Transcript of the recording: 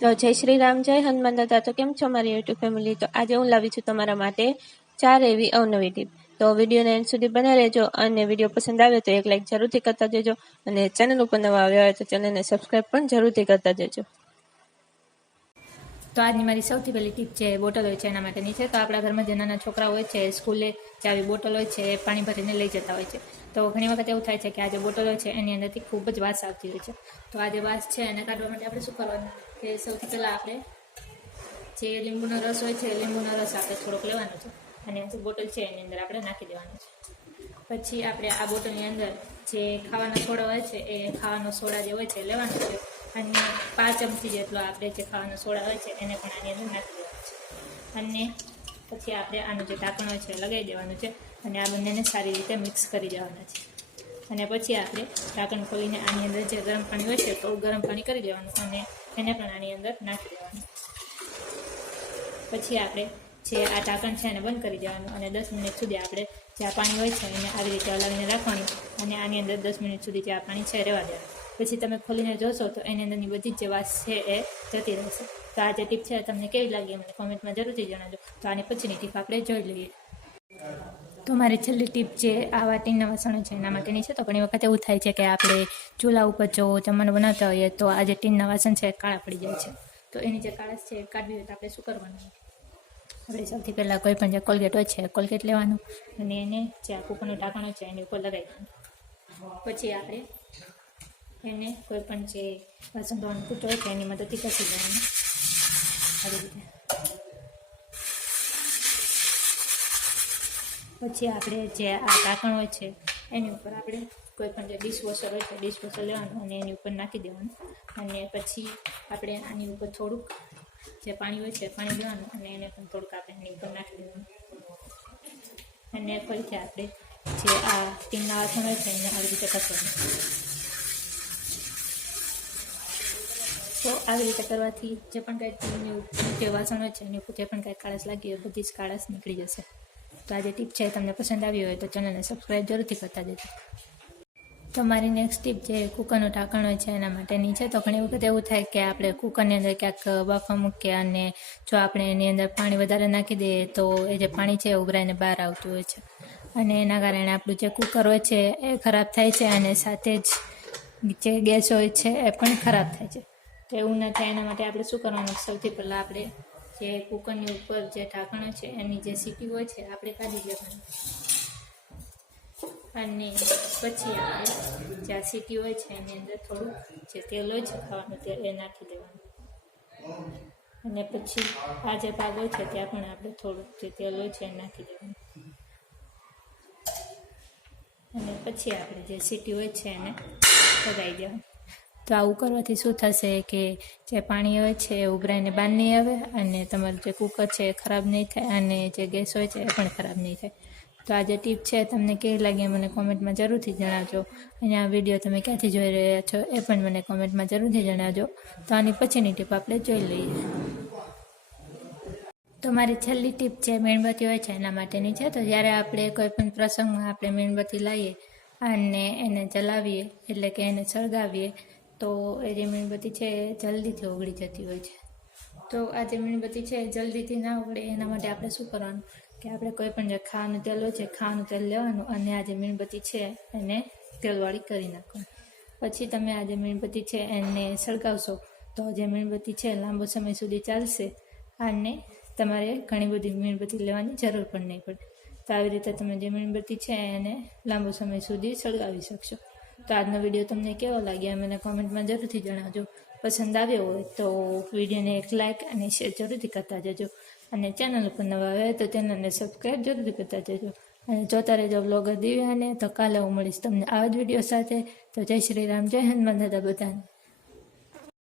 તો જય શ્રી રામ, જય હનુમાન દાદા. તો કેમ છો મારી યુટ્યુબ ફેમિલી? તો આજે હું લાવી છું તમારા માટે 4 એવી અવનવી ટીપ. તો વિડીયોને એન્ડ સુધી બને રહેજો અને વિડીયો પસંદ આવે તો એક લાઈક જરૂરથી કરતા જજો અને ચેનલ ઉપર નવા આવ્યા હોય તો ચેનલને સબસ્ક્રાઈબ પણ જરૂરથી કરતા જજો. તો આજની મારી સૌથી પહેલી ટીપ છે બોટલ હોય છે એના માટેની છે. તો આપણા ઘરમાં જે નાના છોકરા હોય છે સ્કૂલે જે આવી બોટલ હોય છે એ પાણી ભરીને લઈ જતા હોય છે. તો ઘણી વખત એવું થાય છે કે આ જે બોટલ હોય છે એની અંદરથી ખૂબ જ વાસ આવતી હોય છે. તો આ જે વાસ છે એને કાઢવા માટે આપણે શું કરવાનું કે સૌથી પહેલાં આપણે જે લીંબુનો રસ હોય છે લીંબુનો રસ આપણે થોડોક લેવાનો છે અને જે બોટલ છે એની અંદર આપણે નાખી દેવાનું છે. પછી આપણે આ બોટલની અંદર જે ખાવાના સોડા હોય છે એ ખાવાનો સોડા જે હોય છે લેવાનો છે અને 5 ચમચી જેટલો આપણે જે ખાવાનો સોડા હોય છે એને પણ આની અંદર નાખી દેવાનો છે અને પછી આપણે આનું જે ઢાંકણ હોય છે લગાવી દેવાનું છે અને આ બંનેને સારી રીતે મિક્સ કરી દેવાના છે. અને પછી આપણે ઢાંકણ ખોલીને આની અંદર જે ગરમ પાણી હોય છે થોડું ગરમ પાણી કરી દેવાનું અને એને પણ આની અંદર નાખી દેવાનું. પછી આપણે જે આ ઢાંકણ છે એને બંધ કરી દેવાનું અને 10 મિનિટ સુધી આપણે જે આ પાણી હોય છે એને આવી રીતે હલાવીને રાખવાની અને આની અંદર 10 મિનિટ સુધી જે આ પાણી છે રહેવા દેવાનું. પછી તમે ખોલીને જોશો તો એની અંદરની બધી જ જે વાસ છે એ જતી રહેશે. તો આ જે ટીપ છે તમને કેવી લાગી મને કોમેન્ટમાં જરૂરથી જણાવજો. તો આની પછીની ટીપ આપણે જોઈ લઈએ. તો મારી છેલ્લી ટીપ જે આવા ટીનના વાસણો છે એના માટેની છે. તો ઘણી વખત એવું થાય છે કે આપણે ચૂલા ઉપર જો જમવાનું બનાવતા હોઈએ તો આ જે ટીનના વાસણ છે એ કાળા પડી જાય છે. તો એની જે કાળાશ છે એ કાઢવી હોય તો આપણે શું કરવાનું? આપણે સૌથી પહેલાં કોઈ પણ જે કોલગેટ હોય છે કોલગેટ લેવાનું અને એને જે આ કૂકરનું ઢાંકણ હોય છે એની ઉપર લગાવી દેવાનું. પછી આપણે એને કોઈ પણ જે વાસણ ધોવાનું કૂટો હોય છે એની મદદથી ઘસી દેવાનું આવી રીતે. પછી આપણે જે આ ઢાંકણ હોય છે એની ઉપર આપણે કોઈ પણ જે ડિશવોશર હોય છે ડિશવોશર લેવાનું અને એની ઉપર નાખી દેવાનું અને પછી આપણે આની ઉપર થોડુંક જે પાણી હોય છે પાણી લેવાનું અને એને પણ થોડુંક આપણે એની ઉપર નાખી દેવાનું અને ફરીથી આપણે જે આ ટીનના વાસણ હોય છે એને આવી રીતે ઘસવાનું. તો આવી રીતે કરવાથી જે પણ કાંઈ ટીનનું જે વાસણ હોય છે એની ઉપર જે પણ કાંઈ કાળાશ લાગી હોય બધી જ કાળાશ નીકળી જશે. તો આ જે ટીપ છે તમને પસંદ આવી હોય તો ચેનલને સબસ્ક્રાઈબ જરૂરથી કરતા જજો. તો મારી નેક્સ્ટ ટીપ જે કૂકરનું ઢાંકણ હોય છે એના માટેની છે. તો ઘણી વખત એવું થાય કે આપણે કૂકરની અંદર ક્યાંક બાફા મૂકીએ અને જો આપણે એની અંદર પાણી વધારે નાખી દઈએ તો એ જે પાણી છે એ ઉભરાઈને બહાર આવતું હોય છે અને એના કારણે આપણું જે કૂકર હોય છે એ ખરાબ થાય છે અને સાથે જ જે ગેસ હોય છે એ પણ ખરાબ થાય છે. તો એવું ન થાય એના માટે આપણે શું કરવાનું? સૌથી પહેલાં આપણે જે કૂકરની ઉપર જે ઢાંકણ હોય છે એની જે સીટી હોય છે આપણે કાઢી લેવાની અને પછી આપણે જે આ સીટી હોય છે એની અંદર થોડું જે તેલ હોય છે ખાવાનું તેલ એ નાખી દેવાનું અને પછી આ જે ભાગ હોય છે ત્યાં પણ આપણે થોડું જે તેલ હોય છે એ નાખી દેવાનું અને પછી આપણે જે સીટી હોય છે એને લગાવી દેવાનું. તો આવું કરવાથી શું થશે કે જે પાણી હોય છે એ ઉભરાઈને બહાર નહીં આવે અને તમારું જે કૂકર છે એ ખરાબ નહીં થાય અને જે ગેસ હોય છે એ પણ ખરાબ નહીં થાય. તો આ જે ટીપ છે તમને કેવી લાગી મને કોમેન્ટમાં જરૂરથી જણાવજો અને આ વિડીયો તમે ક્યાંથી જોઈ રહ્યા છો એ પણ મને કોમેન્ટમાં જરૂરથી જણાવજો. તો આની પછીની ટીપ આપણે જોઈ લઈએ. તો મારી છેલ્લી ટીપ જે મીણબત્તી હોય છે એના માટેની છે. તો જ્યારે આપણે કોઈ પણ પ્રસંગમાં આપણે મીણબત્તી લાવીએ અને એને જલાવીએ એટલે કે એને સળગાવીએ તો એ જે મીણબત્તી છે એ જલ્દીથી ઓગળી જતી હોય છે. તો આ જે મીણબત્તી છે એ જલ્દીથી ના ઓગળે એના માટે આપણે શું કરવાનું કે આપણે કોઈ પણ જે ખાવાનું તેલ હોય છે ખાવાનું તેલ લેવાનું અને આ જે મીણબત્તી છે એને તેલવાળી કરી નાખવાનું. પછી તમે આ જે મીણબત્તી છે એને સળગાવશો તો જે મીણબત્તી છે લાંબો સમય સુધી ચાલશે અને તમારે ઘણી બધી મીણબત્તી લેવાની જરૂર પણ નહીં પડે. તો આવી રીતે તમે જે મીણબત્તી છે એને લાંબો સમય સુધી સળગાવી શકશો. તો આજનો વિડીયો તમને કેવો લાગ્યો મને કોમેન્ટમાં જરૂરથી જણાવજો. પસંદ આવ્યો હોય તો વિડીયોને એક લાઇક અને શેર જરૂરથી કરતા જજો અને ચેનલ ઉપર નવા આવે તો ચેનલને સબસ્ક્રાઈબ જરૂરથી કરતા જજો અને જોતા રહેજો બ્લોગર દિવ્યાને. તો કાલે હું મળીશ તમને આવા જ વિડીયો સાથે. તો જય શ્રી રામ, જય હનુમાન દાદા બધાને.